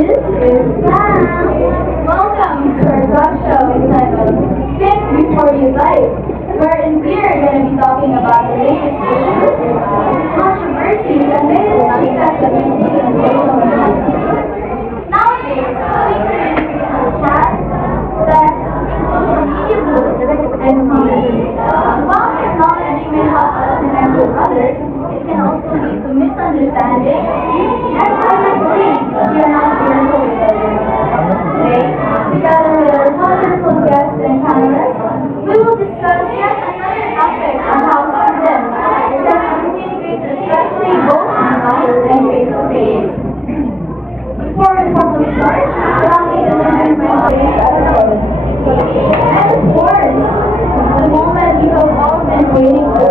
This is Sam. Welcome to our talk show entitled Think Before You Like, wherein we are going to be talking about the latest issues, controversies, and latest concepts that we see on social media. Nowadays, we communicate on chat, text, social media groups, and memes. While technology may help us connect with others, it can also lead to misunderstandings and silent belief we are not here to with others. Today, together with our wonderful guests and panelists, we will discuss yet another topic on how students can communicate respectfully both online and face-to-face. Before we formally start, allow me to introduce my today's episode. And of course, the moment you have all been waiting for.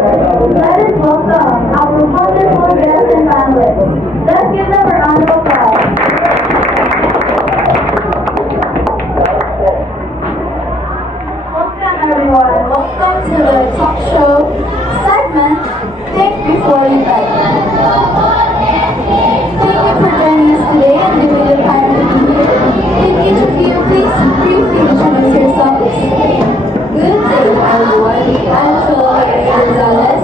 Let us welcome our wonderful guests and panelists. Let's give them a round of applause. Welcome everyone. Welcome to the talk show segment, Think Before You Like. Thank you for joining us today and giving the time to be here. Can each of you please briefly introduce yourselves? Good day everyone. I'm Chloe Gonzalez.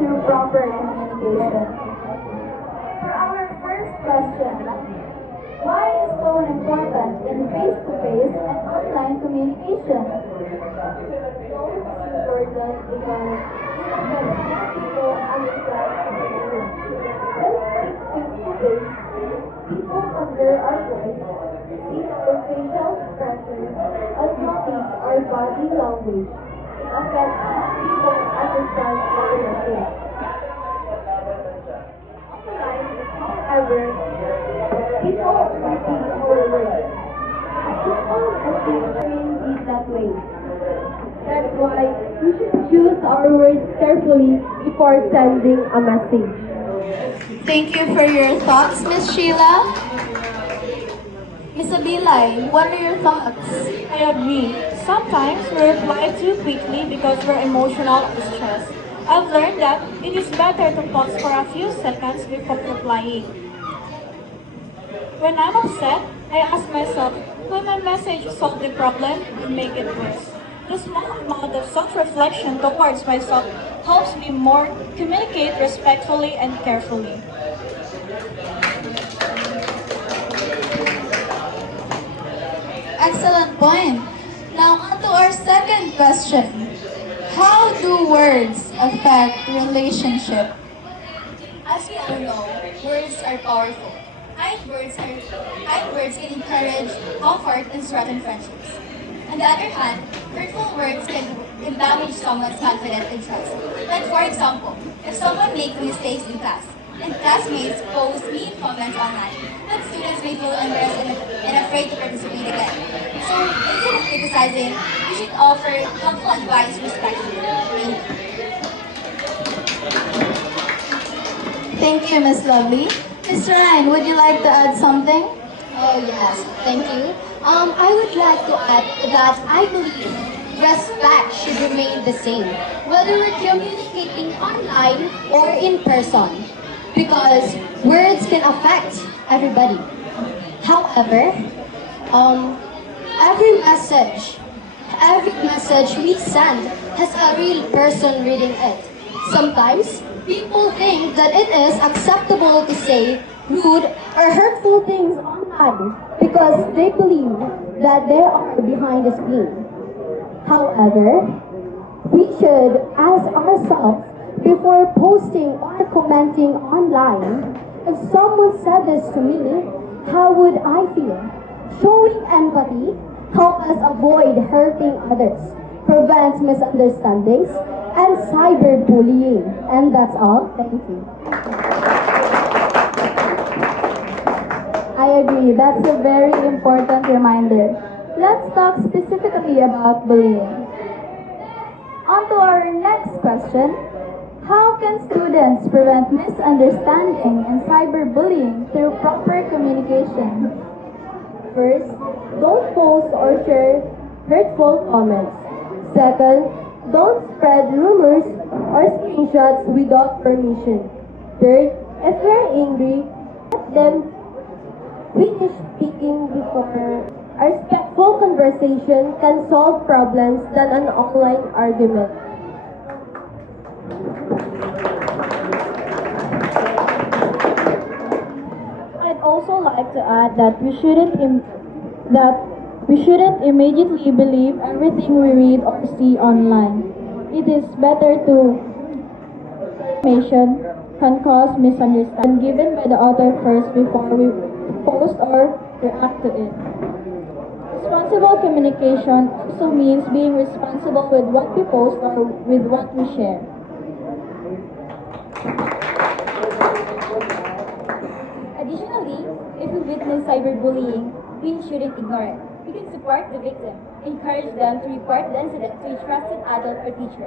Through proper communication. For our first question, why is phone important in face-to-face and online communication? Phone is important because it affects people understand communication. When we speak face-to-face, people can hear our voice, see our facial expressions, and notice our body language. It affects people understand our message. However, people see our words. People message that way. That's why we should choose our words carefully before sending a message. Thank you for your thoughts, Miss Sheila. Miss Abilay, what are your thoughts? I agree. Sometimes we reply too quickly because we're emotional or stressed. I've learned that it is better to pause for a few seconds before replying. When I'm upset, I ask myself, will my message solve the problem or make it worse? The small amount of self-reflection towards myself helps me more communicate respectfully and carefully. Excellent point. Now on to our second question. How do words affect relationship? As we all know, words are powerful. Kind words can encourage, comfort, and strengthen friendships. On the other hand, hurtful words can damage someone's confidence and trust. Like for example, if someone makes mistakes in class, and classmates post mean comments online, but students may feel embarrassed and afraid to participate again. So instead of criticizing, we should offer helpful advice respectfully. Thank you, Miss Lovely. Mr. Ryan, would you like to add something? Oh yes, thank you. I would like to add that I believe respect should remain the same, whether we're communicating online or in person. Because Words can affect everybody. However, um, every message, every message we send has a real person reading it. Sometimes, people think that it is acceptable to say rude or hurtful things online because they believe that they are behind the screen. However, we should ask ourselves before posting or commenting online, if someone said this to me, how would I feel? Showing empathy helps us avoid hurting others, prevents misunderstandings, and cyberbullying. And that's all. Thank you. I agree. That's a very important reminder. Let's talk specifically about bullying. On to our next question. How can students prevent misunderstanding and cyberbullying through proper communication? First, don't post or share hurtful comments. Second, don't spread rumors or screenshots without permission. Third, if you're angry, let them finish speaking before. A respectful conversation can solve problems than an online argument. I'd also like to add that we shouldn't immediately believe everything we read or see online. It is better to information can cause misunderstanding given by the author first before we post or react to it. Responsible communication also means being responsible with what we post or with what we share. Additionally, if we witness cyberbullying, we shouldn't ignore it. We can support the victim, encourage them to report the incident to a trusted adult or teacher,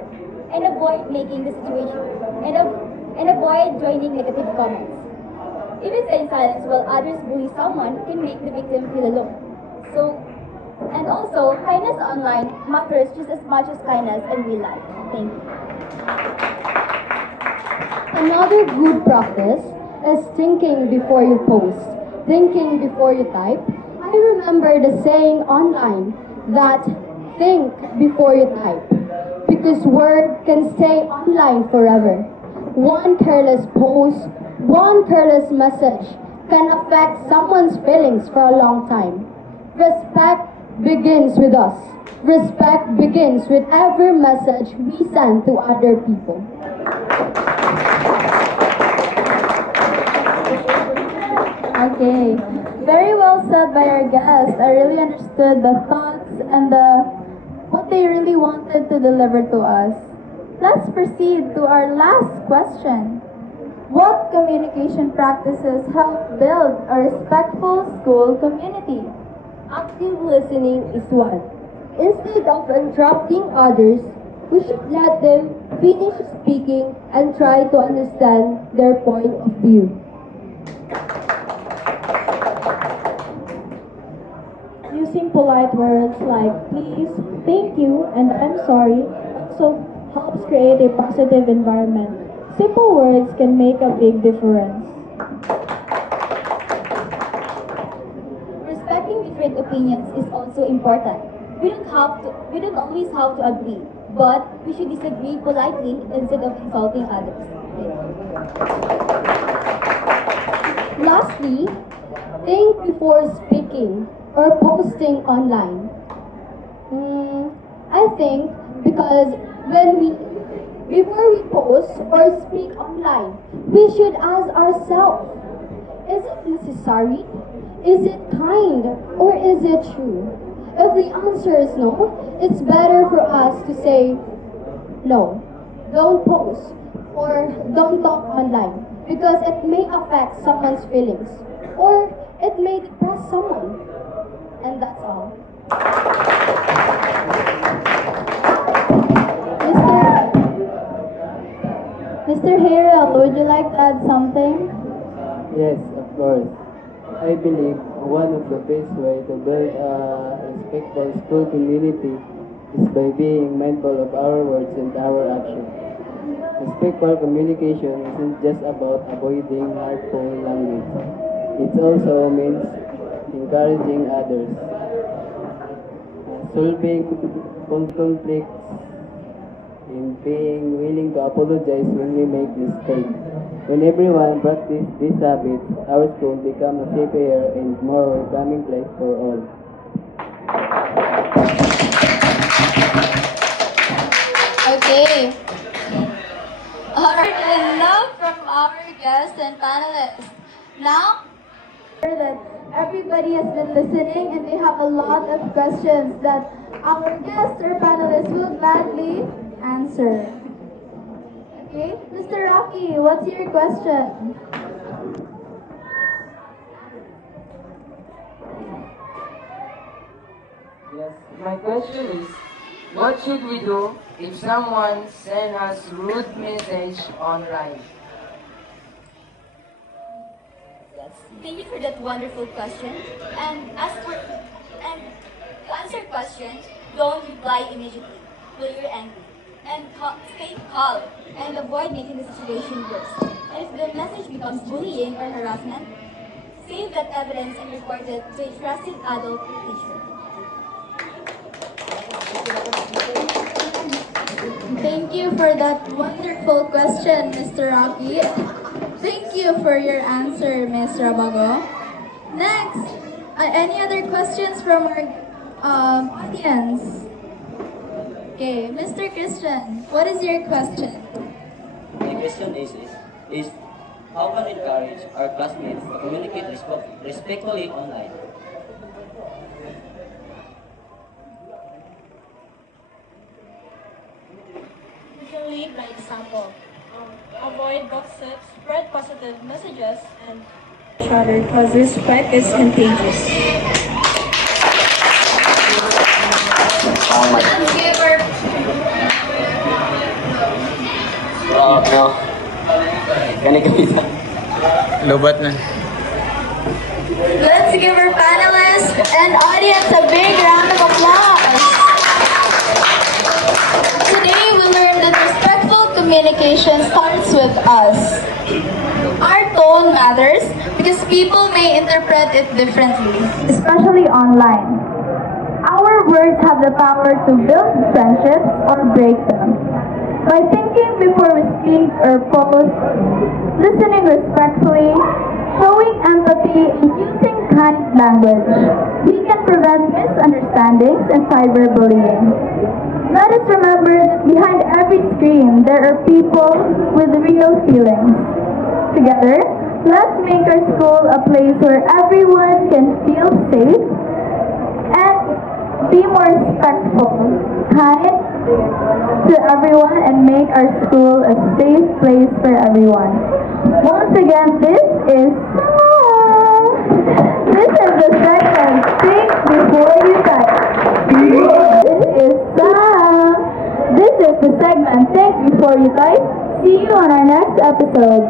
and avoid making the situation, and avoid joining negative comments. Even staying silent while others bully someone can make the victim feel alone. And also, kindness online matters just as much as kindness in real life. Thank you. Another good practice is thinking before you post, thinking before you type. I remember the saying online that think before you type because word can stay online forever. One careless post, one careless message can affect someone's feelings for a long time. Respect begins with us. Respect begins with every message we send to other people. Okay, very well said by our guests. I really understood the thoughts and what they really wanted to deliver to us. Let's proceed to our last question. What communication practices help build a respectful school community? Active listening is one. Instead of interrupting others, we should let them finish speaking and try to understand their point of view. Using polite words like please, thank you, and I'm sorry also helps create a positive environment. Simple words can make a big difference. Respecting different opinions is also important. We don't always have to agree, but we should disagree politely instead of insulting others. Lastly, think before speaking or posting online. I think because before we post or speak online, we should ask ourselves, is it necessary? Is it kind? Or is it true? If the answer is no, it's better for us to say no. Don't post or don't talk online because it may affect someone's feelings or it may depress someone. And that's all. Mr. Harrell, would you like to add something? Yes, of course. I believe one of the best way to build a respectful school community is by being mindful of our words and our actions. Respectful communication isn't just about avoiding harmful language. It also means encouraging others, solving conflicts, and being willing to apologize when we make mistakes. When everyone practices these habits, our school becomes a safer and more welcoming place for all. Okay. Alright, enough from our guests and panelists. Now, That everybody has been listening and they have a lot of questions that our guests or panelists will gladly answer. Okay, Mr. Rocky, what's your question? Yes, my question is, what should we do if someone sends us rude message online? yes, thank you for that wonderful question. And to answer question, don't reply immediately when you're angry. And stay calm and avoid making the situation worse. And if the message becomes bullying or harassment, save that evidence and report it to a trusted adult or teacher. Thank you for that wonderful question, Mr. Rocky. Thank you for your answer, Ms. Rabago. Next, any other questions from our audience? Okay, Mr. Christian, what is your question? My question is how can we encourage our classmates to communicate respectfully online? You can lead by example. Avoid gossip, spread positive messages, and each other because respect is contagious. Let's give our No. Lobat na. Let's give our panelists and audience a big round of applause. Today we learned that respectful communication starts with us. Our tone matters because people may interpret it differently, especially online. Our words have the power to build friendships or break them. By thinking before we speak or post, listening respectfully, showing empathy, and using kind language, we can prevent misunderstandings and cyberbullying. Let us remember that behind every screen, there are people with real feelings. Together, let's make our school a place where everyone can feel safe and be more respectful, kind to everyone, and make our school a safe place for everyone. Once again, this is the segment Think Before You Type. This is the segment Think Before You Type. See you on our next episode.